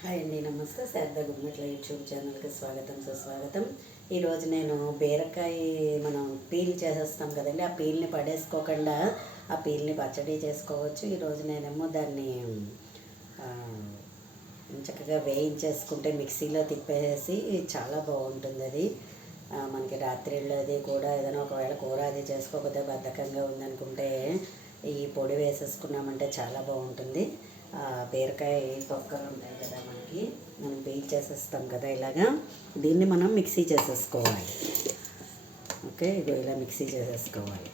Hi అండి, నమస్తే. Sharada గుమ్మట్ల YouTube ఛానల్కి స్వాగతం, సుస్వాగతం. ఈరోజు నేను బీరకాయ మనం పీల్ చేసేస్తాం కదండి, ఆ పీల్ని పడేసుకోకుండా ఆ పీల్ని పచ్చడి చేసుకోవచ్చు. ఈరోజు నేనేమో దాన్ని చక్కగా వేయించేసుకుంటే మిక్సీలో తిప్పేసి చాలా బాగుంటుంది అది. మనకి రాత్రిళ్ళు అది కూడా ఏదైనా ఒకవేళ కూర అది చేసుకోకపోతే బద్ధకంగా ఉందనుకుంటే ఈ పొడి వేసేసుకున్నామంటే చాలా బాగుంటుంది. బీరకాయ తొక్కలు ఉంటాయి కదా, మనం పీల్ చేసేస్తాం కదా, ఇలాగా దీన్ని మనం మిక్సీ చేసేసుకోవాలి. ఓకే, ఇగో ఇలా మిక్సీ చేసేసుకోవాలి.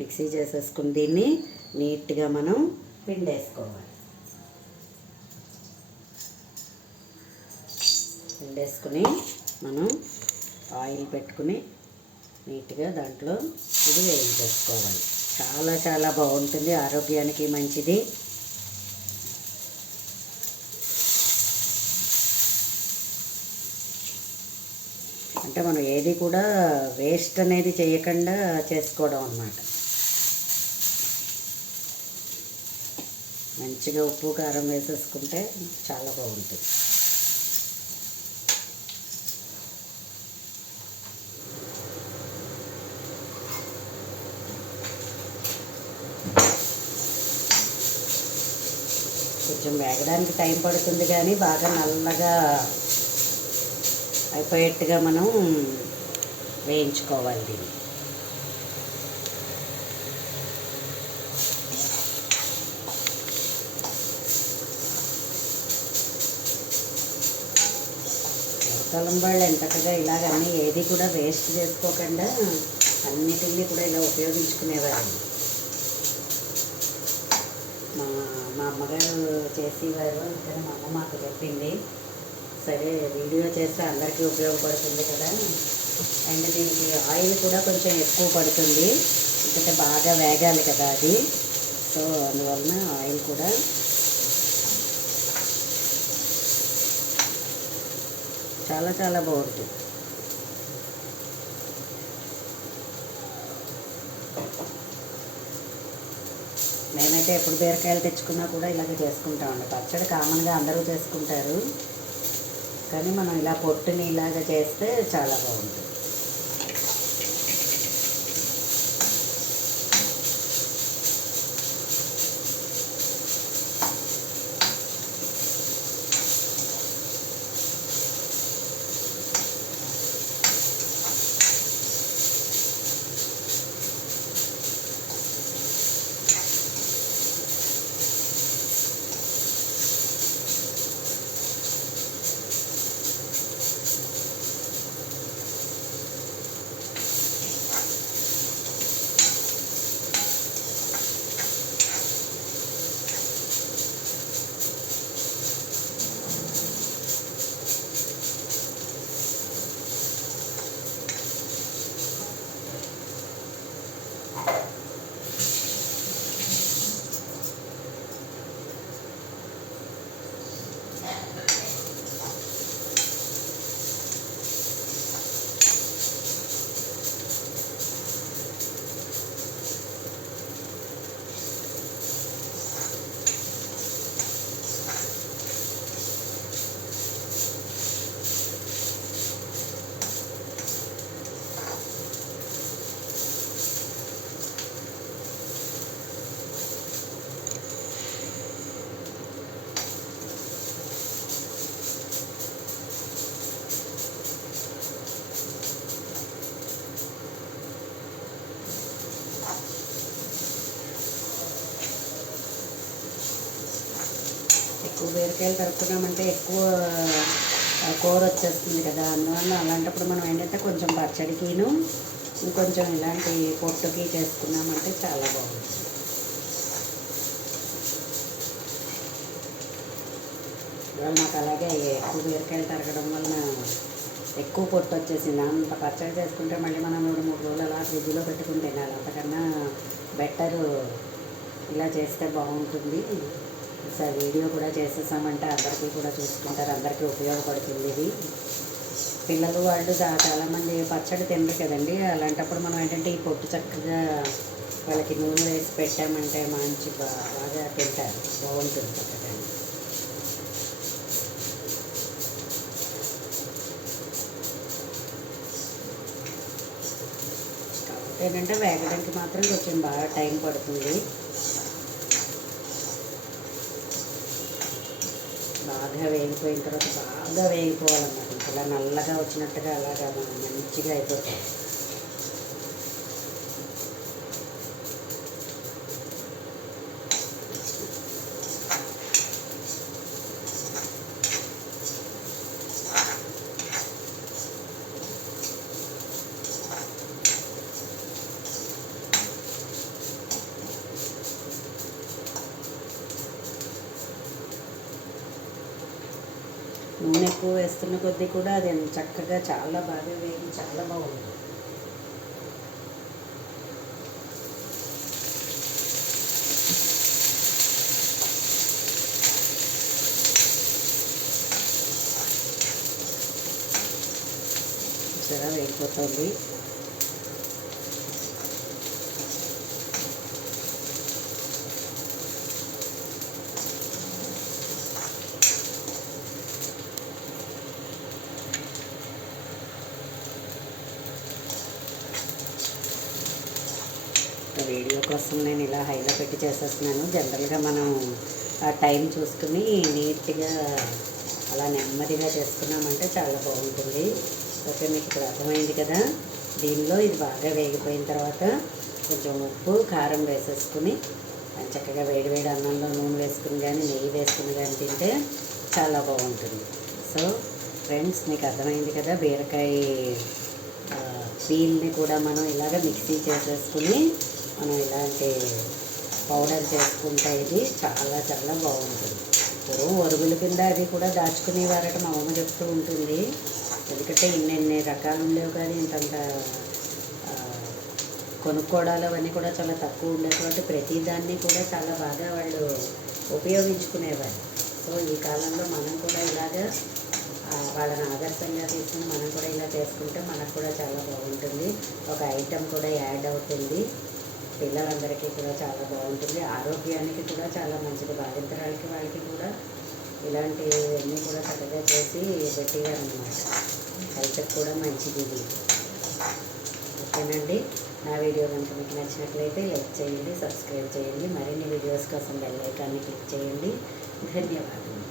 మిక్సీ చేసేసుకుని దీన్ని నీట్గా మనం పిండేసుకోవాలి. పిండేసుకుని మనం ఆయిల్ పెట్టుకుని నీట్గా దాంట్లో ఇది వేయించేసుకోవాలి. చాలా చాలా బాగుంటుంది, ఆరోగ్యానికి మంచిది. అంటే మనం ఏది కూడా వేస్ట్ అనేది చేయకుండా చేసుకోవడం అన్నమాట. మంచిగా ఉప్పు కారం వేసేసుకుంటే చాలా బాగుంటుంది. కొంచెం వేగడానికి టైం పడుతుంది, కానీ బాగా నల్లగా అయిపోయేట్టుగా మనం వేయించుకోవాలి దీన్ని. పూర్వకాలం వాళ్ళు ఎంతకగా ఇలాగ అన్నీ ఏది కూడా వేస్ట్ చేసుకోకుండా అన్నిటిని కూడా ఇలా ఉపయోగించుకునేవారు. మా అమ్మగారు చేసేవారు, ఇక్కడ మా అమ్మ మాకు చెప్పింది. సరే, వీడియో చేస్తే అందరికీ ఉపయోగపడుతుంది కదా. అండ్ దీనికి ఆయిల్ కూడా కొంచెం ఎక్కువ పడుతుంది, ఎందుకంటే బాగా వేగాలి కదా అది. సో అందువలన ఆయిల్ కూడా చాలా చాలా బాగుంటుంది. నేనైతే ఎప్పుడు బీరకాయలు తెచ్చుకున్నా కూడా ఇలాగే చేసుకుంటామండి. పచ్చడి కామన్గా అందరూ చేసుకుంటారు, కానీ మనం ఇలా పొట్టుని ఇలాగ చేస్తే చాలా బాగుంటుంది. ఎక్కువ బీరకాయలు తరుపుకున్నామంటే ఎక్కువ కూర వచ్చేస్తుంది కదా, అందువల్ల అలాంటప్పుడు మనం ఏంటంటే కొంచెం పచ్చడికిను ఇంకొంచెం ఇలాంటి పొట్టుకి చేసుకున్నామంటే చాలా బాగుంటుంది. ఇవాళ నాకు అలాగే ఎక్కువ బీరకాయలు తరగడం వలన ఎక్కువ పొట్టు వచ్చేసింది. అంత పచ్చడి చేసుకుంటే మళ్ళీ మనం 2-3 రోజులు అలా ఫ్రిడ్జ్లో పెట్టుకుని తినాలి. అంతకన్నా బెటరు ఇలా చేస్తే బాగుంటుంది. సార్ వీడియో కూడా చేసేసామంటే అందరికీ కూడా చూసుకుంటారు, అందరికీ ఉపయోగపడుతుంది ఇది. పిల్లలు వాళ్ళు చాలామంది పచ్చడి తినరు కదండి, అలాంటప్పుడు మనం ఏంటంటే ఈ పొట్టు చక్కగా వాళ్ళకి నూనె వేసి పెట్టామంటే మంచి బాగా తింటారు, బాగుంటుంది చక్కగా. ఏంటంటే వేగడానికి మాత్రం కొంచెం బాగా టైం పడుతుంది. బాగా వేగిపోయిన తర్వాత బాగా వేగిపోవాలన్నమాట. ఇలా నల్లగా వచ్చినట్టుగా అలాగా మంచిగా అయిపోతుంది. నూనె ఎక్కువ వేస్తున్న కొద్దీ కూడా అది చక్కగా చాలా బాగా వేగి చాలా బాగుంటుంది. సరే వేగిపోతుంది. వీడియో కోసం నేను ఇలా హైలో పెట్టి చేసేస్తున్నాను. జనరల్గా మనం ఆ టైం చూసుకుని నీట్గా అలా నెమ్మదిగా చేసుకున్నామంటే చాలా బాగుంటుంది. ఓకే, మీకు ఇప్పుడు అర్థమైంది కదా. దీనిలో ఇది బాగా వేగిపోయిన తర్వాత కొంచెం ఉప్పు కారం వేసేసుకుని చక్కగా వేడివేడి అన్నంలో నూనె వేసుకుని కానీ నెయ్యి వేసుకుని కానీ తింటే చాలా బాగుంటుంది. సో ఫ్రెండ్స్, మీకు అర్థమైంది కదా. బీరకాయ పీల్ని కూడా మనం ఇలాగ మిక్సీ చేసేసుకుని మనం ఇలాంటి పౌడర్ చేసుకుంటే ఇది చాలా చాలా బాగుంటుంది. ఒరుగుల కింద అది కూడా దాచుకునేవారట మా అమ్మ చెప్తూ ఉంటుంది. ఎందుకంటే ఇన్ని రకాలు ఉండేవి కానీ ఇంతంత కొనుక్కోవడాలు అవన్నీ కూడా చాలా తక్కువ ఉండేవి కాబట్టి ప్రతిదాన్ని కూడా చాలా బాగా వాళ్ళు ఉపయోగించుకునేవారు. సో ఈ కాలంలో మనం కూడా ఇలాగా వాళ్ళని ఆదర్శంగా తీసుకుని మనం కూడా ఇలా చేసుకుంటే మనకు కూడా చాలా బాగుంటుంది. ఒక ఐటెం కూడా యాడ్ అవుతుంది. పిల్లలందరికీ కూడా చాలా బాగుంటుంది. ఆరోగ్యానికి కూడా చాలా మంచిది. బాలింతరాలకి వాళ్ళకి కూడా ఇలాంటివన్నీ కూడా చక్కగా చేసి పెట్టేయాలన్నమాట. హెల్త్కి కూడా మంచిది ఇది. ఓకేనండి. నా వీడియో కనుక మీకు నచ్చినట్లయితే లైక్ చేయండి, సబ్స్క్రైబ్ చేయండి. మరిన్ని వీడియోస్ కోసం బెల్ ఐకాన్ని క్లిక్ చేయండి. ధన్యవాదాలు.